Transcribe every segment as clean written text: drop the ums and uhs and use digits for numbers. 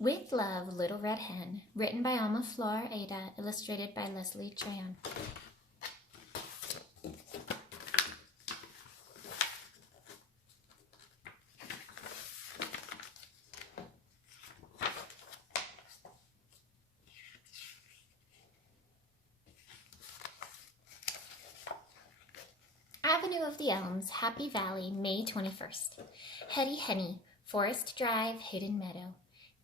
With Love, Little Red Hen, written by Alma Flor Ada, illustrated by Leslie Tran. Avenue of the Elms, Happy Valley, May 21st. Hetty Henny, Forest Drive, Hidden Meadow.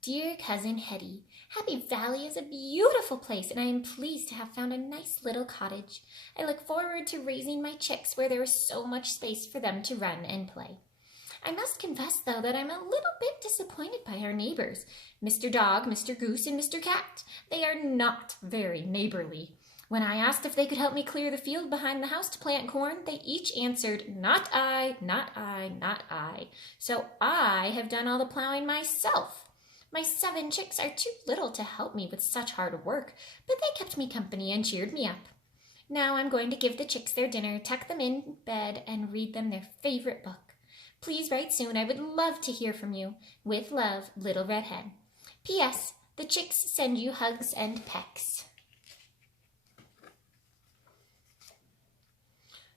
Dear Cousin Hetty, Happy Valley is a beautiful place, and I am pleased to have found a nice little cottage. I look forward to raising my chicks where there is so much space for them to run and play. I must confess, though, that I'm a little bit disappointed by our neighbors, Mr. Dog, Mr. Goose, and Mr. Cat. They are not very neighborly. When I asked if they could help me clear the field behind the house to plant corn, they each answered, "Not I, not I, not I." So I have done all the plowing myself. My 7 chicks are too little to help me with such hard work, but they kept me company and cheered me up. Now I'm going to give the chicks their dinner, tuck them in bed, and read them their favorite book. Please write soon. I would love to hear from you. With love, Little Red Hen. P.S. The chicks send you hugs and pecks.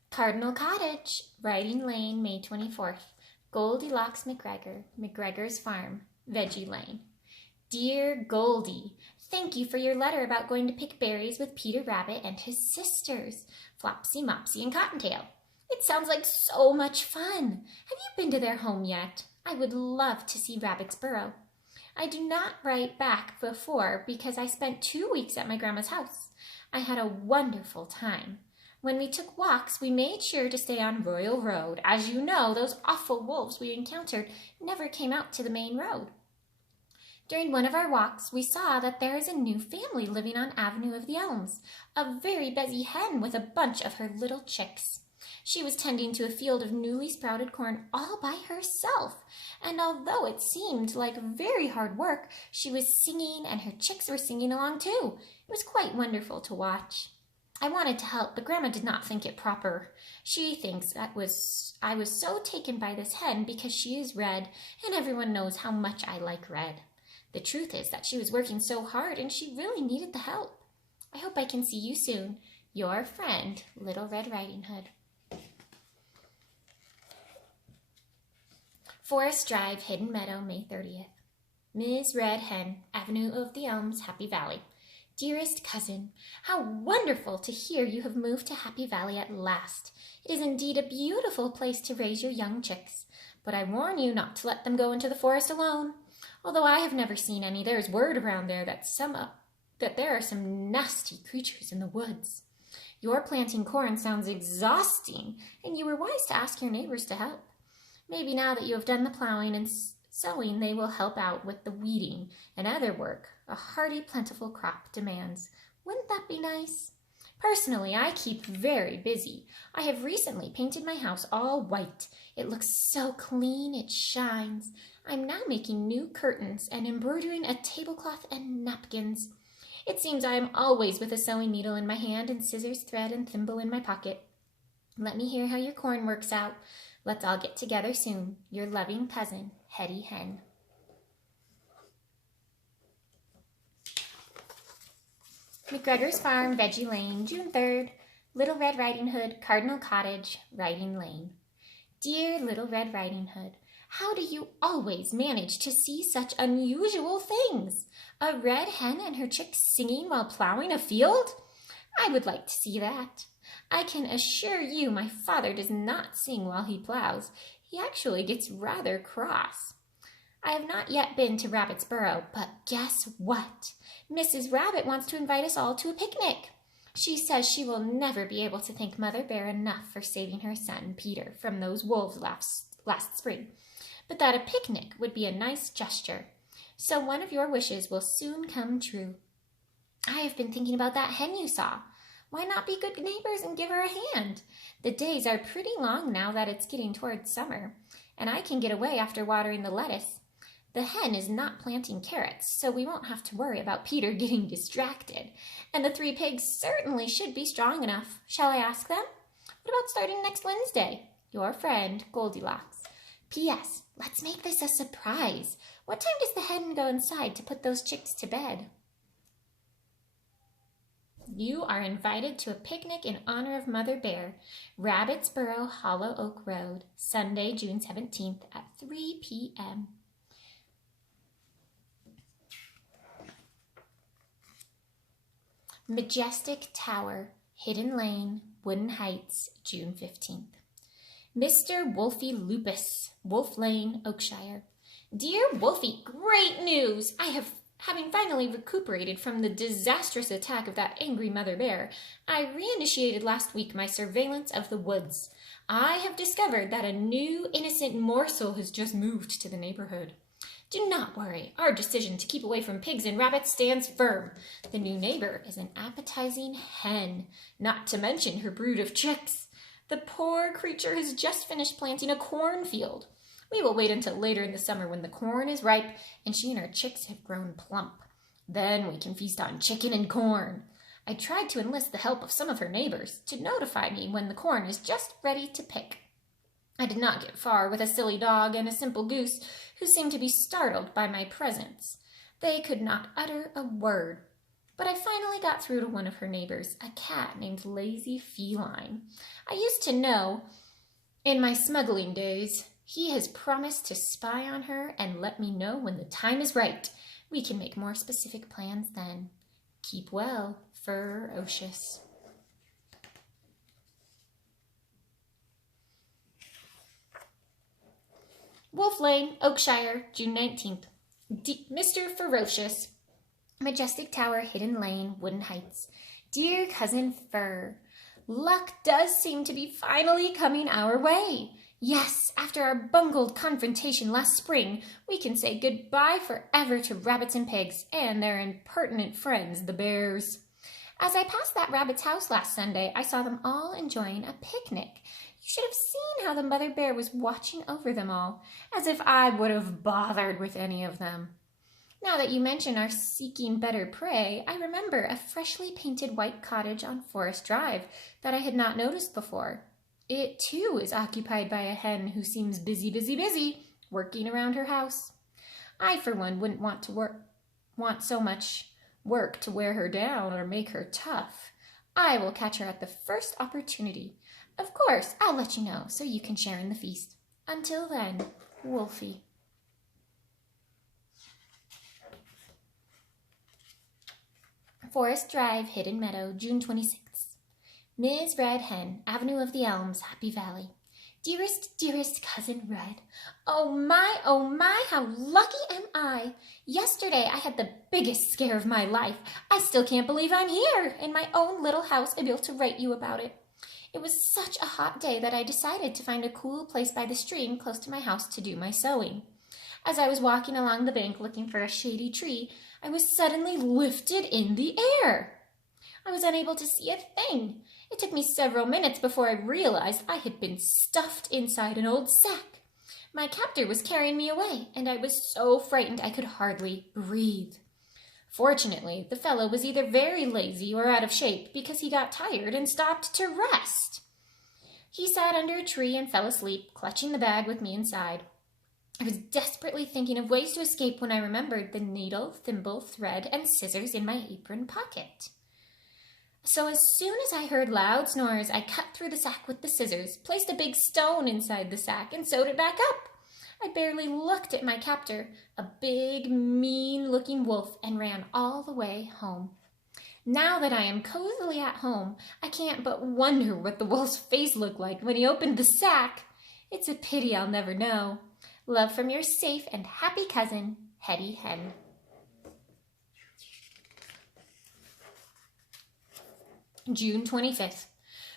Cardinal Cottage, Riding Lane, May 24th. Goldilocks McGregor, McGregor's Farm, Veggie Lane. Dear Goldie, thank you for your letter about going to pick berries with Peter Rabbit and his sisters, Flopsy, Mopsy, and Cottontail. It sounds like so much fun. Have you been to their home yet? I would love to see Rabbit's Burrow. I do not write back before because I spent 2 weeks at my grandma's house. I had a wonderful time. When we took walks, we made sure to stay on Royal Road. As you know, those awful wolves we encountered never came out to the main road. During one of our walks, we saw that there is a new family living on Avenue of the Elms, a very busy hen with a bunch of her little chicks. She was tending to a field of newly sprouted corn all by herself, and although it seemed like very hard work, she was singing and her chicks were singing along too. It was quite wonderful to watch. I wanted to help, but Grandma did not think it proper. She thinks I was so taken by this hen because she is red, and everyone knows how much I like red. The truth is that she was working so hard and she really needed the help. I hope I can see you soon. Your friend, Little Red Riding Hood. Forest Drive, Hidden Meadow, May 30th. Ms. Red Hen, Avenue of the Elms, Happy Valley. Dearest cousin, how wonderful to hear you have moved to Happy Valley at last. It is indeed a beautiful place to raise your young chicks, but I warn you not to let them go into the forest alone. Although I have never seen any, there is word around there that there are some nasty creatures in the woods. Your planting corn sounds exhausting, and you were wise to ask your neighbors to help. Maybe now that you have done the plowing and sowing, they will help out with the weeding and other work a hearty, plentiful crop demands. Wouldn't that be nice? Personally, I keep very busy. I have recently painted my house all white. It looks so clean, it shines. I'm now making new curtains and embroidering a tablecloth and napkins. It seems I am always with a sewing needle in my hand and scissors, thread, and thimble in my pocket. Let me hear how your corn works out. Let's all get together soon. Your loving cousin, Hetty Hen. McGregor's Farm, Veggie Lane, June 3rd. Little Red Riding Hood, Cardinal Cottage, Riding Lane. Dear Little Red Riding Hood, how do you always manage to see such unusual things? A red hen and her chicks singing while plowing a field? I would like to see that. I can assure you my father does not sing while he plows. He actually gets rather cross. I have not yet been to Rabbit's Burrow, but guess what? Mrs. Rabbit wants to invite us all to a picnic. She says she will never be able to thank Mother Bear enough for saving her son, Peter, from those wolves last spring, but that a picnic would be a nice gesture. So one of your wishes will soon come true. I have been thinking about that hen you saw. Why not be good neighbors and give her a hand? The days are pretty long now that it's getting towards summer, and I can get away after watering the lettuce. The hen is not planting carrots, so we won't have to worry about Peter getting distracted. And the 3 pigs certainly should be strong enough. Shall I ask them? What about starting next Wednesday? Your friend, Goldilocks. P.S. Let's make this a surprise. What time does the hen go inside to put those chicks to bed? You are invited to a picnic in honor of Mother Bear, Rabbitsboro, Hollow Oak Road, Sunday, June 17th at 3 p.m. Majestic Tower, Hidden Lane, Wooden Heights, June 15th. Mr. Wolfie Lupus, Wolf Lane, Oakshire. Dear Wolfie, great news! Having finally recuperated from the disastrous attack of that angry mother bear, I reinitiated last week my surveillance of the woods. I have discovered that a new innocent morsel has just moved to the neighborhood. Do not worry, our decision to keep away from pigs and rabbits stands firm. The new neighbor is an appetizing hen, not to mention her brood of chicks. The poor creature has just finished planting a cornfield. We will wait until later in the summer when the corn is ripe and she and her chicks have grown plump. Then we can feast on chicken and corn. I tried to enlist the help of some of her neighbors to notify me when the corn is just ready to pick. I did not get far with a silly dog and a simple goose who seemed to be startled by my presence. They could not utter a word. But I finally got through to one of her neighbors, a cat named Lazy Feline. I used to know in my smuggling days. He has promised to spy on her and let me know when the time is right. We can make more specific plans then. Keep well, Ferocious. Wolf Lane, Oakshire, June 19th. Mr. Ferocious, Majestic Tower, Hidden Lane, Wooden Heights. Dear Cousin Fur, luck does seem to be finally coming our way. Yes, after our bungled confrontation last spring, we can say goodbye forever to rabbits and pigs and their impertinent friends, the bears. As I passed that rabbit's house last Sunday, I saw them all enjoying a picnic. You should have seen how the mother bear was watching over them all, as if I would have bothered with any of them. Now that you mention our seeking better prey, I remember a freshly painted white cottage on Forest Drive that I had not noticed before. It, too, is occupied by a hen who seems busy, working around her house. I, for one, wouldn't want so much work to wear her down or make her tough. I will catch her at the first opportunity. Of course, I'll let you know so you can share in the feast. Until then, Wolfie. Forest Drive, Hidden Meadow, June 26th. Ms. Red Hen, Avenue of the Elms, Happy Valley. Dearest Cousin Red. Oh my, how lucky am I. Yesterday I had the biggest scare of my life. I still can't believe I'm here in my own little house able to write you about it. It was such a hot day that I decided to find a cool place by the stream close to my house to do my sewing. As I was walking along the bank looking for a shady tree, I was suddenly lifted in the air. I was unable to see a thing. It took me several minutes before I realized I had been stuffed inside an old sack. My captor was carrying me away, and I was so frightened I could hardly breathe. Fortunately, the fellow was either very lazy or out of shape because he got tired and stopped to rest. He sat under a tree and fell asleep, clutching the bag with me inside. I was desperately thinking of ways to escape when I remembered the needle, thimble, thread, and scissors in my apron pocket. So as soon as I heard loud snores, I cut through the sack with the scissors, placed a big stone inside the sack, and sewed it back up. I barely looked at my captor, a big, mean-looking wolf, and ran all the way home. Now that I am cozily at home, I can't but wonder what the wolf's face looked like when he opened the sack. It's a pity I'll never know. Love from your safe and happy cousin, Hetty Hen. June 25th.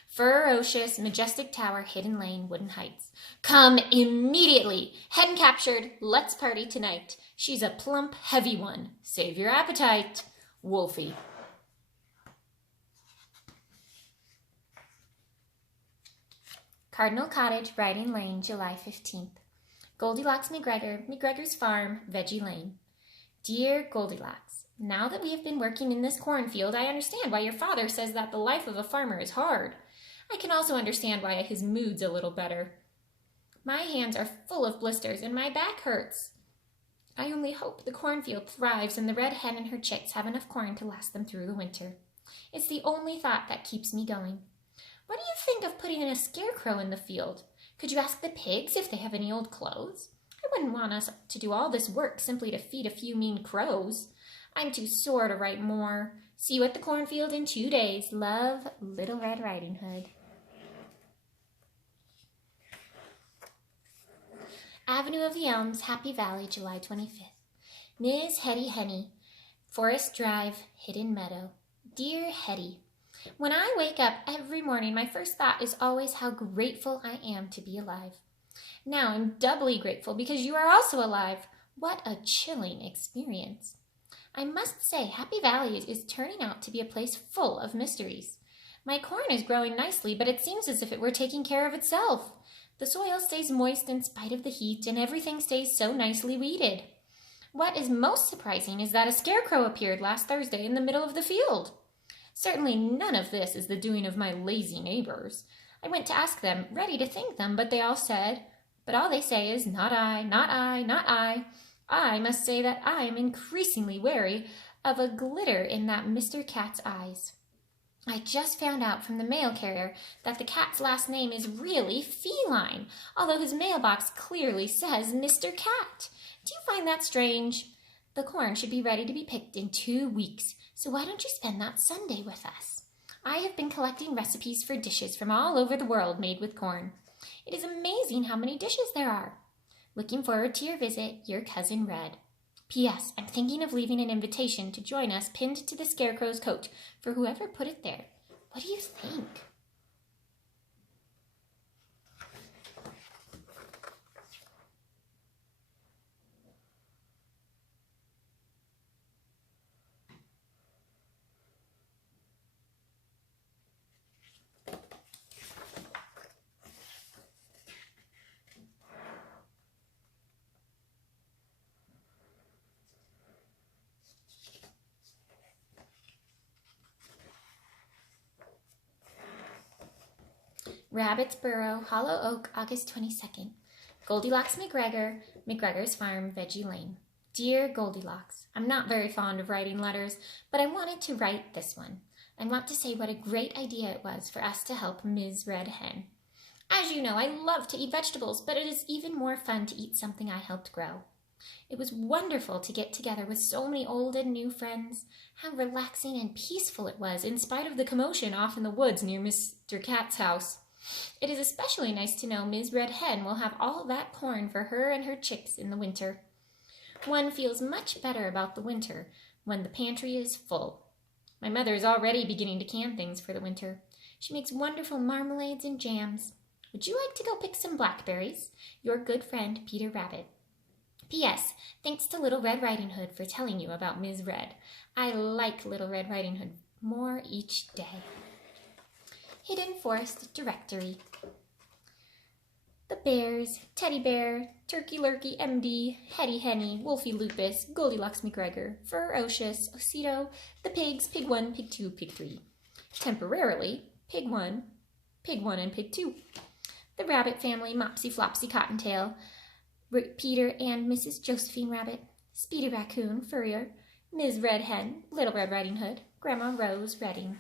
Ferocious, Majestic Tower, Hidden Lane, Wooden Heights. Come immediately. Hen captured. Let's party tonight. She's a plump, heavy one. Save your appetite. Wolfie. Cardinal Cottage, Riding Lane, July 15th. Goldilocks McGregor, McGregor's Farm, Veggie Lane. Dear Goldilocks, now that we have been working in this cornfield, I understand why your father says that the life of a farmer is hard. I can also understand why his mood's a little better. My hands are full of blisters and my back hurts. I only hope the cornfield thrives and the red hen and her chicks have enough corn to last them through the winter. It's the only thought that keeps me going. What do you think of putting in a scarecrow in the field? Could you ask the pigs if they have any old clothes? I wouldn't want us to do all this work simply to feed a few mean crows. I'm too sore to write more. See you at the cornfield in 2 days. Love, Little Red Riding Hood. Avenue of the Elms, Happy Valley, July 25th. Ms. Hetty Henny, Forest Drive, Hidden Meadow. Dear Hetty, when I wake up every morning, my first thought is always how grateful I am to be alive. Now I'm doubly grateful because you are also alive. What a chilling experience. I must say, Happy Valley is turning out to be a place full of mysteries. My corn is growing nicely, but it seems as if it were taking care of itself. The soil stays moist in spite of the heat, and everything stays so nicely weeded. What is most surprising is that a scarecrow appeared last Thursday in the middle of the field. Certainly none of this is the doing of my lazy neighbors. I went to ask them, ready to thank them, but all they say is, not I, not I, not I. I must say that I am increasingly wary of a glitter in that Mr. Cat's eyes. I just found out from the mail carrier that the cat's last name is really Feline, although his mailbox clearly says Mr. Cat. Do you find that strange? The corn should be ready to be picked in 2 weeks, so why don't you spend that Sunday with us? I have been collecting recipes for dishes from all over the world made with corn. It is amazing how many dishes there are. Looking forward to your visit, your cousin Red. P.S. I'm thinking of leaving an invitation to join us pinned to the scarecrow's coat for whoever put it there. What do you think? Rabbit's Burrow, Hollow Oak, August 22nd. Goldilocks McGregor, McGregor's Farm, Veggie Lane. Dear Goldilocks, I'm not very fond of writing letters, but I wanted to write this one. I want to say what a great idea it was for us to help Ms. Red Hen. As you know, I love to eat vegetables, but it is even more fun to eat something I helped grow. It was wonderful to get together with so many old and new friends. How relaxing and peaceful it was, in spite of the commotion off in the woods near Mr. Cat's house. It is especially nice to know Ms. Red Hen will have all that corn for her and her chicks in the winter. One feels much better about the winter when the pantry is full. My mother is already beginning to can things for the winter. She makes wonderful marmalades and jams. Would you like to go pick some blackberries? Your good friend, Peter Rabbit. P.S. Thanks to Little Red Riding Hood for telling you about Ms. Red. I like Little Red Riding Hood more each day. Hidden Forest Directory. The Bears, Teddy Bear, Turkey Lurkey MD, Hetty Henny, Wolfie Lupus, Goldilocks McGregor, Ferocious, Osito, the Pigs, Pig 1, Pig 2, Pig 3. Temporarily, Pig 1, and Pig 2. The Rabbit Family, Mopsy Flopsy Cottontail, Peter and Mrs. Josephine Rabbit, Speedy Raccoon, Furrier, Ms. Red Hen, Little Red Riding Hood, Grandma Rose Redding.